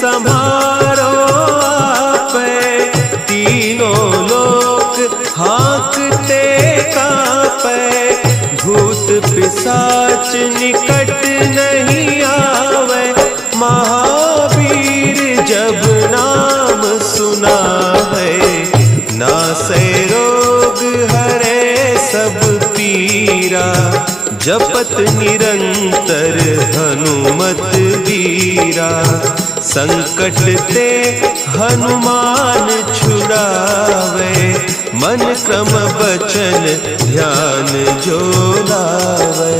सम्हारो आपे, तीनों लोक हाँकते कांपे। भूत पिशाच निकट नहीं आवे, महावीर जब नाम सुना है। नासे रोग हरे सब पीरा, जपत निरंतर हनुमत वीरा। संकट ते हनुमान छुड़ावे, मन क्रम बचन ध्यान जो लावे।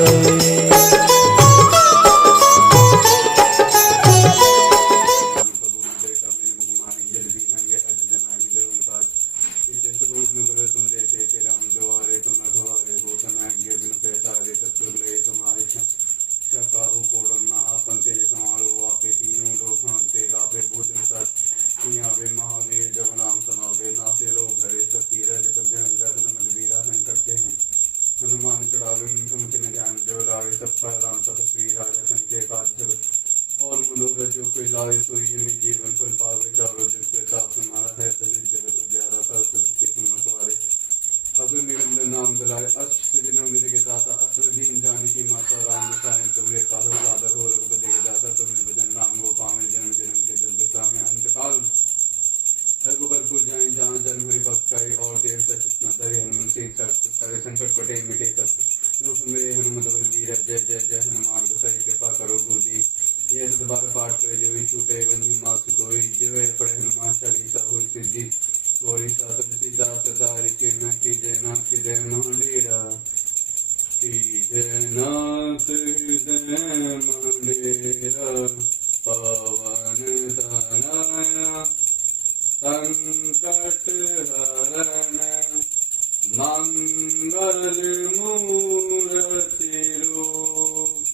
महावीर जब नाम समावे, नासे रोग हरे सब पीरा। जगत निरंतर हनुमत वीरा। संकट ते हनुमान छुड़ावे, मन क्रम ध्यान जो लावे। सब पर राम तपस्वी राजा, संके काज और मनोरथ जो कोई लाए सोई यमी जीवन फल पावे। चारों जग के ताप तुम्हारा है, सभी जगत उजियारा। सरस्वती के तुम सवारे, असुर निरंजन नाम दिलाए। अष्ट दिनों निधि के दाता, असुर दीन जानकी माता। राम रसायन तुम्हें पारो, सादर हो रघुपति के दाता। तुम्हें भजन राम को पावे, जन्म जन्म के जल में अंतकाल। रघुबरपुर जाए जहाँ जन्म हरि भक्त आए, और देव सचित न धरे। हनुमंत से सारे संकट कटे मिटे सब दुख मेरे। हनुमत बल वीर जय जय जय हनुमान गोसाई। कृपा करो गुरुजी, यह सतबार पाठ करे जो भी छूटे बंदी मास कोई। जो पढ़े हनुमान चालीसा हुई सिद्धि, गौरी सा तुलसीदास सदा के मैं की जय नाथ जय महाडेरा। की जय नाथ हृदय महाडेरा, पवन तनया संकट हरण। मंगल मूर्ति रूप,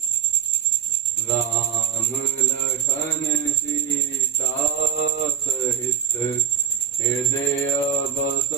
राम लखन सीता सहित। हृदय बस